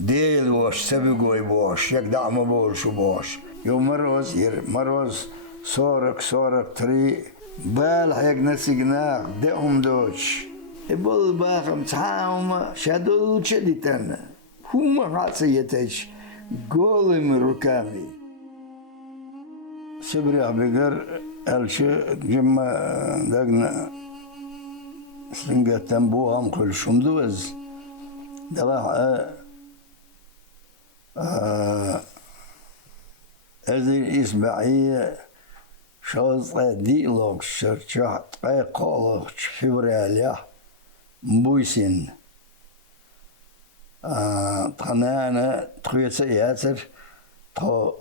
ديل واش سبقوي باش يك دعم بولش باش يوم مروز صورك تري بالح يك نسيقناق دقهم دوش يبول باخم تعاوما شادول شديتن هما عصيتش قولي من ركامي سبريع بقر الشي جمع دقنا سنجا تنبوهم كل شمدوز دلاح هذه إسماعيل شوز ديلوك شرشة قالوا فيبراليا بويسين طنانا تخويت ياسر تو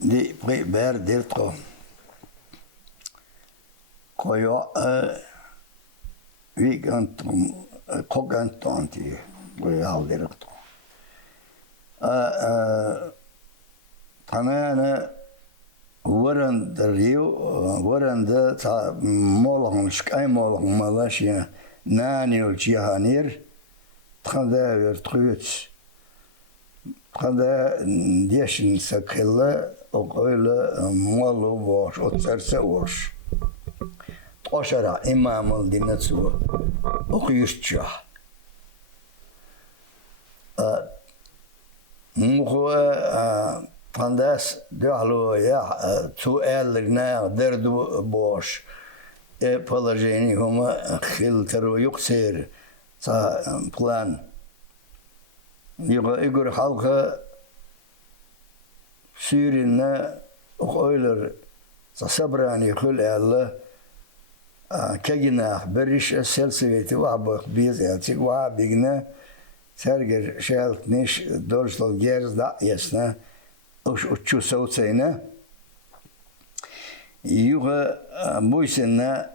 دي بري بير ديرتو كويو ويكانتم كوغانتونتي ويال ديرتو طنانا ورند الريو ورند تا مولهم شكاي مولهم مالاشيا ناني والجيهانير تخدا ورتخوت تخدا ديشن سكلا وقيل مولو باش وتسرسا واش تقشرا إمام الدينتسو وقيشتشا مخوا فانداس دعلو يا تو لنا دردو بوش بلجيني هما خلترو يقصير تا بلان يقول حلقة سيرنا وخيلر صبراني خل الله كجنا بريش السلسلة وعبق بيزاتي وعبقنا ترجع شالت نيش دولش الجيرز دا يسنا وشو صوتينا يوغا بويسنا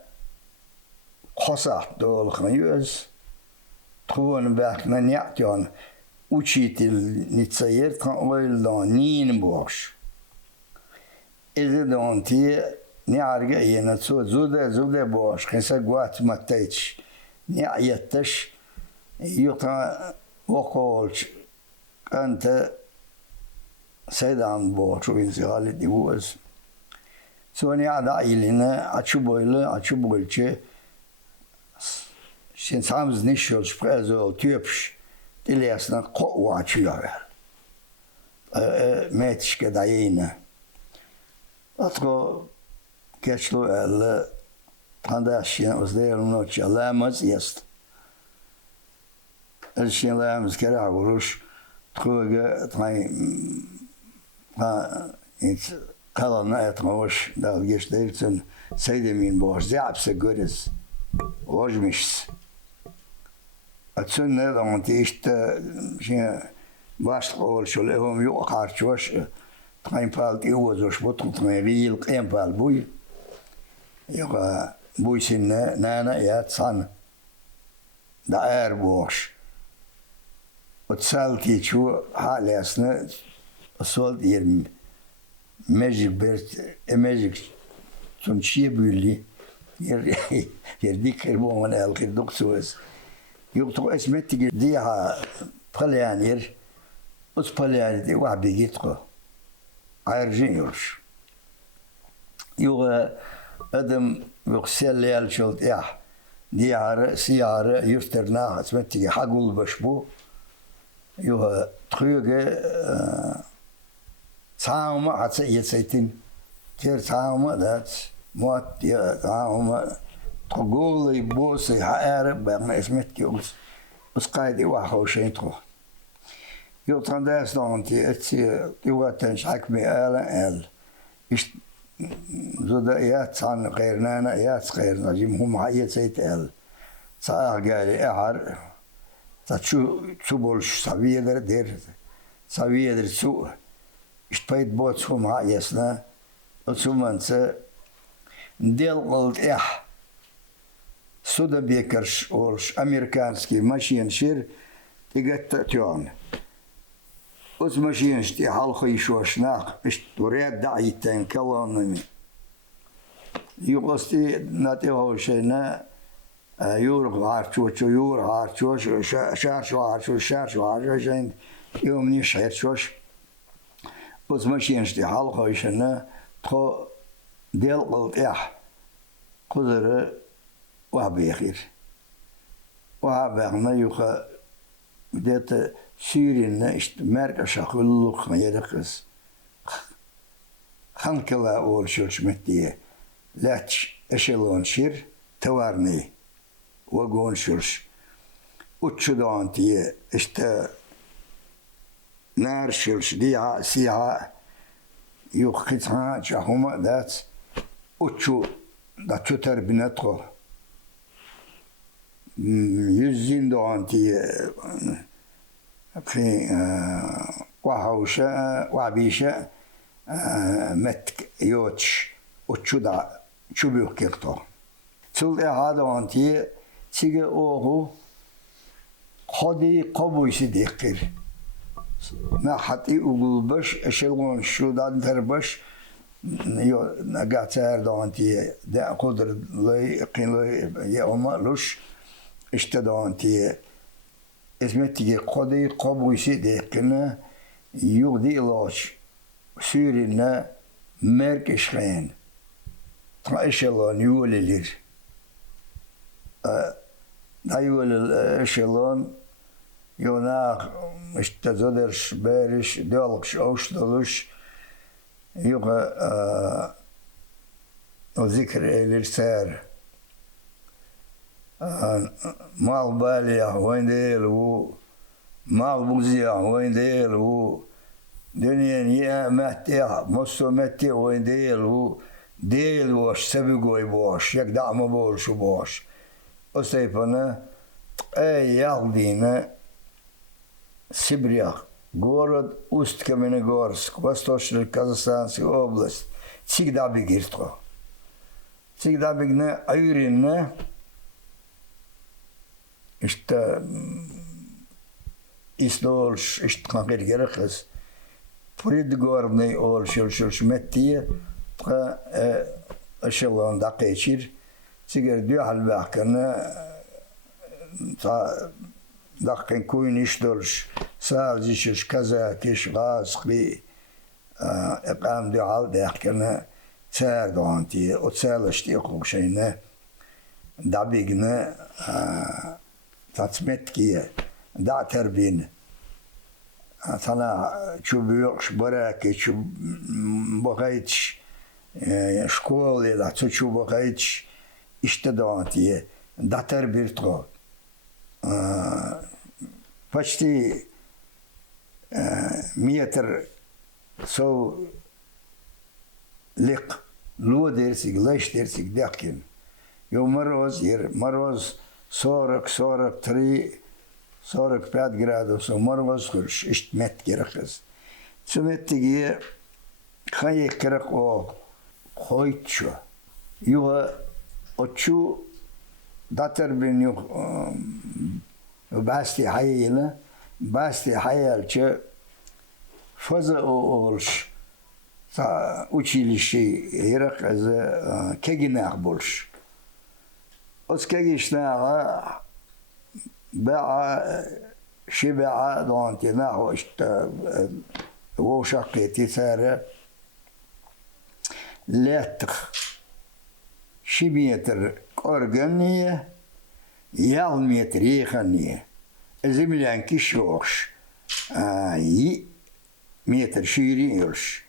خصاح دول خيوز تخون باكنا نيعتيون وشيت النتسير تقويل دون نين بوش إذا دون تي نعرق أينا تسو زودة بوش خيسا قوات متيتش نعيتش يوتا وقولش أنت سيدان بوش وينزي غالي بوز سوني عدا إلينا أتشبويلش شين سامز نيشول شبرازول تيبش تلياسنا قوة أتشيوال ماتش كداينا أتكو كشلو ألا تانداشين وزدير نوتش لامز يست الشين لامز كراع وروش تخوغا تاي قالنا يتموش دال جيش ديرتن سيدي مين بوش زعب سجورز وجمش أتسنى لما تيشت شين باش تقول شو لهم يوقع شوش تايم بالتي هو زوش بطل تغييل قيم بالبوي يقى بوي سنة نانا يات صان دائر بوش وتسالتي شو حالي أسنى الصوت يرمي ماجيك بيرت ماجيك تنشي بيلي يرديك ربو من الخير دكتوز يقطو اسمتك ديها بليانير اس بليانير دي واحد بيجيتكو عايرجين يرش يوغا ادم يغسل ليال شلت اح ديها سيارة يفترنا اسمتك حقول بشبو يوغا تخيوغا تعاوما حتى يسيتين كير تعاوما ذات موت يا تعاوما تقولي بوسي حارب بما اسمت كيوس بس قايدي واحد شيء تروح يو تنداس دونتي اتسي يواتنش حكمي ال إيش زودا يات عن غيرنا يات غيرنا جيم حيت سيت ال صار قالي احر تشو بولش سويه دير سويه سوء اشتبيت بوتهم عايسنا وثمانسة ديل قلت سودا بيكرش ورش أمريكانسكي ماشين شير تيجت تيون وز ماشين شتي حلقي شوشناق إش توريد دعيتين كلامني يقصتي ناتي هوشينا يور عارشوش يور عارشوش شارشو عارشوش شارشو عارشوش يوم نيش عارشوش بس ماشي نشتي حلقة يشنا تخو ديال قلت إح قدر وعبيخير وعبيخنا يوخا بدأت سورينا اشت مركز شاكل خميركس خانكلا أول شرش متيه لاتش أشلون شير توارني وقون شرش وتشدون تي اشتا نار شرش ديها سيها يوخيتها جاهما ذات وتشو دا تشتر بنتخو يزين دون تي في وحوشة وعبيشة متك يوتش وتشو دا شو بيوكيرتو تول هذا وانتي تيجي اوهو خدي قبويسي ديكير ما حتى اقول باش اشلون شو دان تربش يو نقاتر دانتي دا قدر لي قين لي يوم لوش اشتدانتي اسمتي خدي قبويسي ديكنا يودي لاش سورينا مركش خين اشلون يولي دايول الاشلون يوناق اشتزدرش بارش دالكش اوشتلوش يوغا وذكر الارسار مال باليا وين ديلو مال بوزيا وين ديلو دنيا نيا ماتيا مصو ماتيا وين ديلو ديلو واش سبقوي بوش يك دعم بوش وبوش وسيفنا اي يالدينا Сибиря, город Усть-Каменогорск, Восточная Казахстанская область, всегда бегиртко. Всегда бегне айринне, işte İstolş, işte kanker gerekes. Pridgorney ol şulşulş mettiye, aşılığın da geçir. Sigar diyor halbakını, دقن كوين يشترش سال زيش كذا كيش غاز خلي اقام دي عال دي حكنا تسار دوانتي او تسالشتي اخوك شينا دابيقنا تاتمتكي دا تربين تانا شو بيوش براكي شو بغيتش شكولي لا شو بغيتش اشتدوانتي دا تربيرتو почти метр со лик лодерсик лештерсик дякин ё мороз 40 43 45 градусов мороз хурш ишт мет керекс суметтиги хай керек о хойчу юга очу داتر بینیو باستی حیله باستی حیل چه فضا اولش تا училище یرق از کگینه بولش از کگیشنه با شبع دانتی نه وشت وشقیتی سره لاتخ شبیتر organije, jalmet rehanje, zemljanki šoš, meter širin još.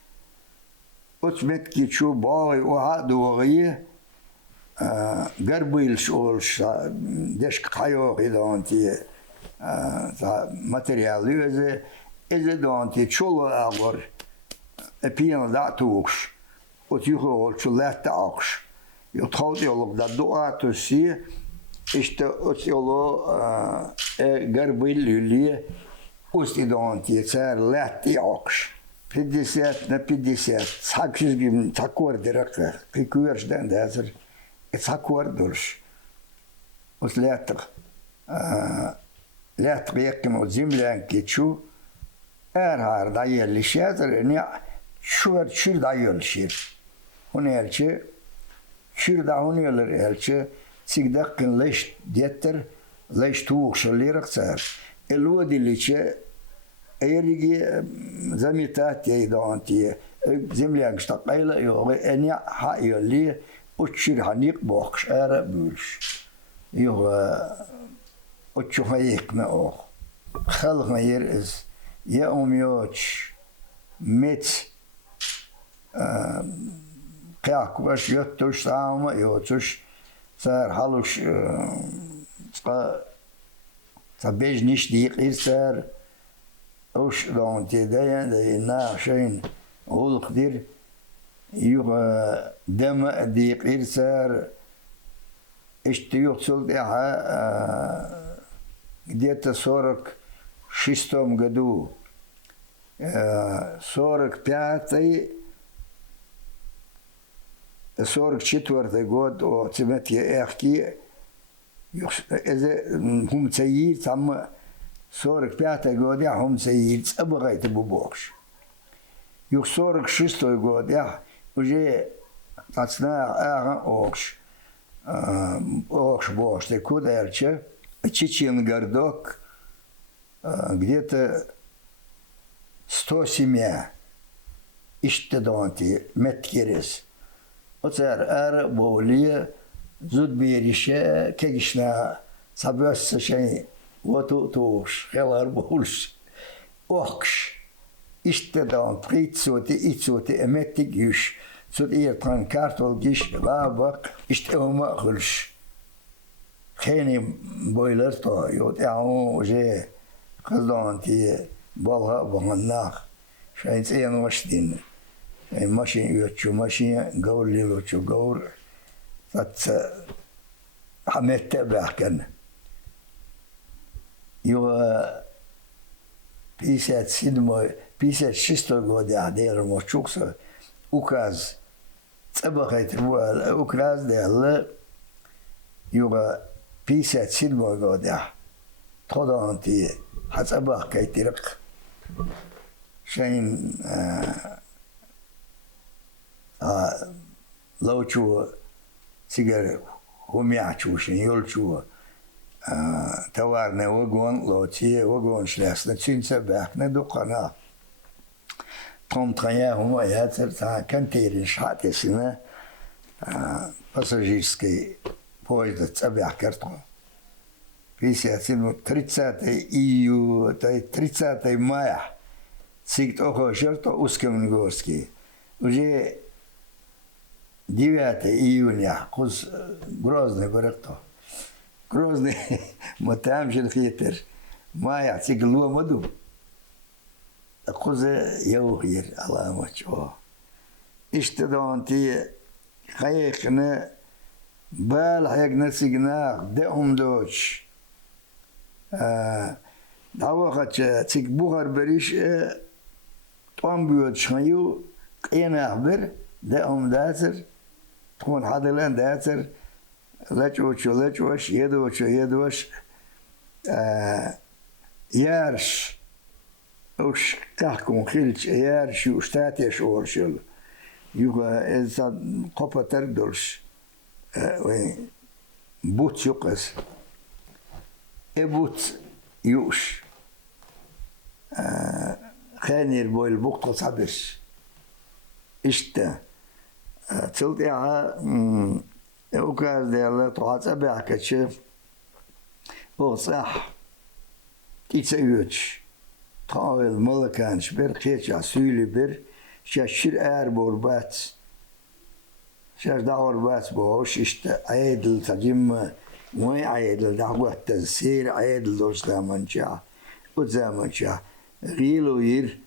Od smetki ču boj uhadovije, garbilš olš, dešk hajog idantije, materialöze, ezedantije čolo agor, epiyana da tuğuş, od yuhu olçu lehte akş. يتخوض يولو دا دعاء تسي اشتا اتيولو غربي اللي استدانتي سار لاتي عقش 50 на 50 800 gün takor direkt kıyırdan da hazır takor durş os letr letr yakin o zemlen keçu har da yerleşir ne şu da yerleşir onu elçi şurada oynuyorlar elçi цигдаккин леш деттер, леш тух шалирах цар. Элоди личе, эриги заметать ей донтие. Земляк штакайла йоги, эня ха йоли, учир ханик бокш, эра бульш. Йога, учуха ехме ох. Халга ерез, я умьоч, мец, قاعك باش يتوش ساعة يوتوش صار حلوش صبيج نيش دقيق صار اوش دون تيدايا داينا شين غول قدير يوغا دم دقيق صار اشتيوك سولت где-то 46 году 44 год о цемете эхки هم سيد ثم 45 год я هم سيد أبغيت ببوش 46 год я уже тацна окш бош ты куда эрче Чечен городок где-то 100 семья иштедонти меткерес оцер ар болие зуд берише кегишна сабёс шей вот туш хелар болш окш иштедон прицоти ицоти эметик юш зуд иртан картол гиш бабак иштема хулш خیلی بایلر تا یاد اون جه خدانتی بالا بغناخ شاید این وشدین ماشین یوتشو ماشین گور لیلوچو گور فت حمت تبع کن یو پیشت سینما پیشت شیستو گودی عدیر مچوکس اوکاز تبعیت بوال اوکاز دیال یو 57 года تودانتی حسابه که ترک شین لوچو سیگر همیاچوشین یولچو توارنه وگون لوچی وگون شلس نچینسه بخنه دو قنا تام تریا همیاتر تا کنتیرین شاتیسینه пассажирский поезд цабях картон. 30 июля, 30 мая, цикт охо шерто Усть-Каменгорский. Уже 9 июня, куз Грозный баракто. Грозный, матам хитер. Мая, цикт луамаду. Кузе яухир, аламачо. Иштадонти خيخنا بال هيك نسيجنا دهم دوش دعوة تيك بوخر بريش طعم بيوت شميو قينا أخبر دهم داتر تكون حدلان داتر لجوش يدوش يارش وش كحكم خيلش يارش وشتاتيش أورشل يوغا إذا قبة تردرش بوت يقص إبوت يوش خانير بو البوقة صبش إشتا تلتعها وكاز دي الله طعات أبع كتشف وصح تيتسيوتش طاول ملكانش بر خيتش عسولي بر شاشر بوربات شاش دعور بات بوش اشت عيدل تجمع وين عيدل دعوة تنسير عيدل دوش زمانشا وزمانشا غيلو ير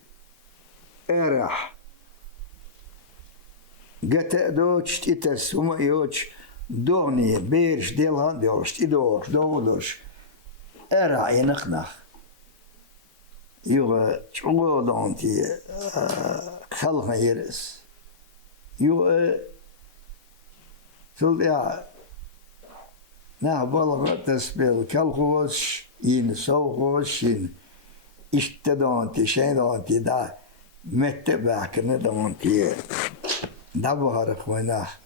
ارح قتا دوش تيتس وما يوش دوني بيرش ديلهان دوش تيدوش دولوش ارح ينخنخ يوغا شغو دونتي خلقنا يرس يوغا سول يا بالغ تسبيل كالخوش ين سوخوش ين اشتدونتي شين دونتي دا متبعك ندونتي دا بغرق ويناخ